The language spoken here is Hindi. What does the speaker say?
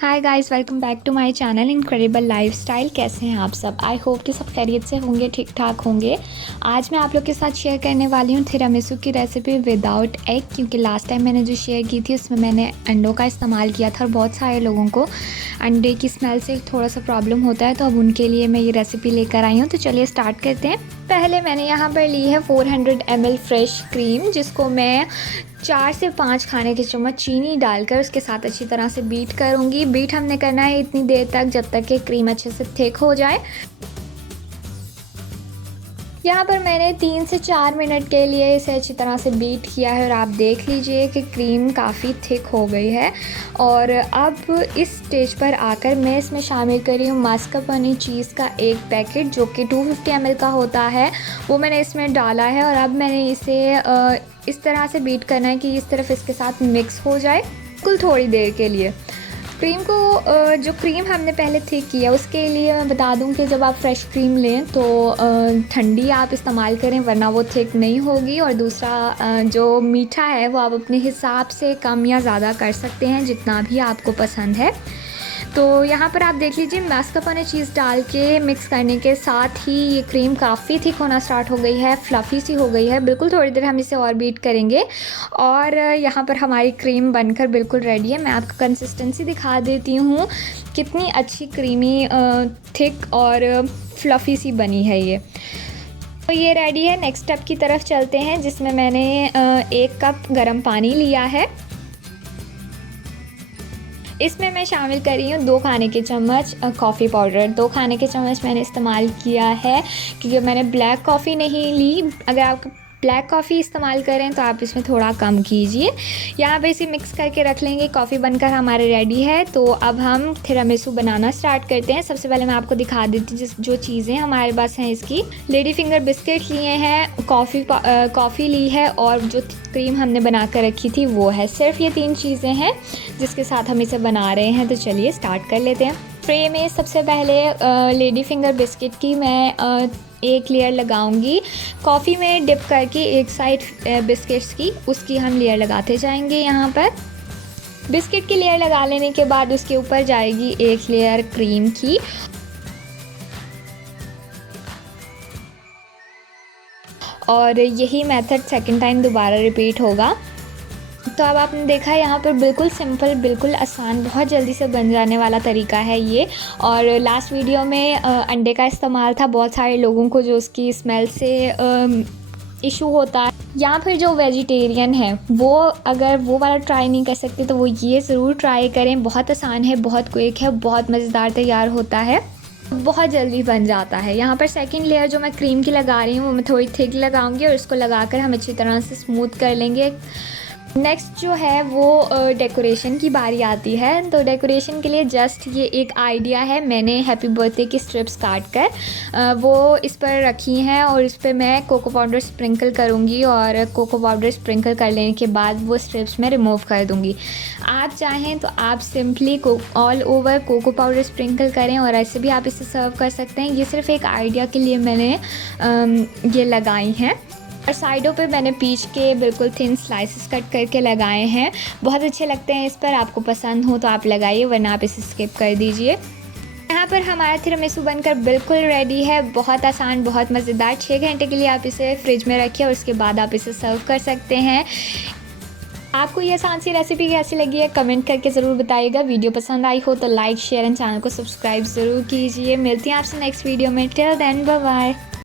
Hi guys, welcome back to my channel incredible lifestyle. कैसे हैं आप सब? आई होप कि सब खैरियत से होंगे, ठीक ठाक होंगे। आज मैं आप लोग के साथ शेयर करने वाली हूँ तिरामिसू की रेसिपी विदाउट एग, क्योंकि लास्ट टाइम मैंने जो शेयर की थी उसमें मैंने अंडों का इस्तेमाल किया था और बहुत सारे लोगों को अंडे की स्मेल से थोड़ा सा प्रॉब्लम होता है, तो अब उनके लिए मैं ये रेसिपी लेकर आई हूँ। तो चलिए स्टार्ट करते हैं। पहले मैंने यहाँ पर ली है 400 ml फ्रेश क्रीम, जिसको मैं 4 से 5 खाने के चम्मच चीनी डालकर उसके साथ अच्छी तरह से बीट करूँगी। बीट हमने करना है इतनी देर तक जब तक कि क्रीम अच्छे से थिक हो जाए। यहाँ पर मैंने 3 से 4 मिनट के लिए इसे अच्छी तरह से बीट किया है और आप देख लीजिए कि क्रीम काफ़ी थिक हो गई है। और अब इस स्टेज पर आकर मैं इसमें शामिल कर रही हूँ मास्कापोने चीज़ का एक पैकेट, जो कि 250 ml का होता है, वो मैंने इसमें डाला है। और अब मैंने इसे इस तरह से बीट करना है कि इस तरफ इसके साथ मिक्स हो जाए बिल्कुल थोड़ी देर के लिए। क्रीम को जो क्रीम हमने पहले थिक किया उसके लिए मैं बता दूं कि जब आप फ्रेश क्रीम लें तो ठंडी आप इस्तेमाल करें, वरना वो थिक नहीं होगी। और दूसरा जो मीठा है वो आप अपने हिसाब से कम या ज़्यादा कर सकते हैं, जितना भी आपको पसंद है। तो यहाँ पर आप देख लीजिए, मास्कापोने चीज़ डाल के मिक्स करने के साथ ही ये क्रीम काफ़ी थिक होना स्टार्ट हो गई है, फ्लफ़ी सी हो गई है। बिल्कुल थोड़ी देर हम इसे और बीट करेंगे और यहाँ पर हमारी क्रीम बनकर बिल्कुल रेडी है। मैं आपको कंसिस्टेंसी दिखा देती हूँ कितनी अच्छी क्रीमी थिक और फ्लफ़ी सी बनी है ये। तो ये रेडी है। नेक्स्ट स्टेप की तरफ चलते हैं, जिसमें मैंने 1 कप गर्म पानी लिया है। इसमें मैं शामिल कर रही हूँ 2 खाने के चम्मच कॉफ़ी पाउडर। 2 खाने के चम्मच मैंने इस्तेमाल किया है क्योंकि मैंने ब्लैक कॉफ़ी नहीं ली। अगर आप ब्लैक कॉफ़ी इस्तेमाल करें तो आप इसमें थोड़ा कम कीजिए। यहाँ पे इसे मिक्स करके रख लेंगे। कॉफ़ी बनकर हमारे रेडी है। तो अब हम तिरामिसू बनाना स्टार्ट करते हैं। सबसे पहले मैं आपको दिखा देती हूँ जो चीज़ें हमारे पास हैं। इसकी लेडी फिंगर बिस्किट लिए हैं, कॉफ़ी ली है और जो क्रीम हमने बना कर रखी थी वो है। सिर्फ ये 3 चीज़ें हैं जिसके साथ हम इसे बना रहे हैं। तो चलिए स्टार्ट कर लेते हैं। ट्रे में सबसे पहले लेडी फिंगर बिस्किट की मैं एक लेयर लगाऊंगी। कॉफ़ी में डिप करके एक साइड बिस्किट्स की उसकी हम लेयर लगाते जाएंगे। यहाँ पर बिस्किट की लेयर लगा लेने के बाद उसके ऊपर जाएगी एक लेयर क्रीम की। और यही मेथड सेकंड टाइम दोबारा रिपीट होगा। तो अब आपने देखा है यहाँ पर बिल्कुल सिंपल, बिल्कुल आसान, बहुत जल्दी से बन जाने वाला तरीका है ये। और लास्ट वीडियो में अंडे का इस्तेमाल था। बहुत सारे लोगों को जो उसकी स्मेल से इशू होता है, या फिर जो वेजिटेरियन है वो अगर वो वाला ट्राई नहीं कर सकते तो वो ये ज़रूर ट्राई करें। बहुत आसान है, बहुत क्विक है, बहुत मज़ेदार तैयार होता है, बहुत जल्दी बन जाता है। यहाँ पर सेकंड लेयर जो मैं क्रीम की लगा रही हूँ वो मैं थोड़ी थिक लगाऊंगी और इसको लगाकर हम अच्छी तरह से स्मूथ कर लेंगे। नेक्स्ट जो है वो डेकोरेशन की बारी आती है। तो डेकोरेशन के लिए जस्ट ये एक आइडिया है। मैंने हैप्पी बर्थडे की स्ट्रिप्स काट कर वो इस पर रखी हैं और इस पर मैं कोको पाउडर स्प्रिंकल करूँगी और कोको पाउडर स्प्रिंकल कर लेने के बाद वो स्ट्रिप्स मैं रिमूव कर दूँगी। आप चाहें तो आप simply all over cocoa powder sprinkle करें और ऐसे भी आप इसे सर्व कर सकते हैं। ये सिर्फ एक आइडिया के लिए मैंने ये लगाई हैं। और साइडों पे मैंने पीच के बिल्कुल थिन स्लाइसेस कट करके लगाए हैं। बहुत अच्छे लगते हैं इस पर। आपको पसंद हो तो आप लगाइए, वरना आप इसे स्किप कर दीजिए। यहाँ पर हमारा तिरामिसू बनकर बिल्कुल रेडी है। बहुत आसान, बहुत मज़ेदार। 6 घंटे के लिए आप इसे फ्रिज में रखिए और उसके बाद आप इसे सर्व कर सकते हैं। आपको ये आसान सी रेसिपी कैसी लगी है कमेंट करके ज़रूर बताइएगा। वीडियो पसंद आई हो तो लाइक, शेयर एंड चैनल को सब्सक्राइब ज़रूर कीजिए। मिलती हैं आपसे नेक्स्ट वीडियो में। Till then, bye bye.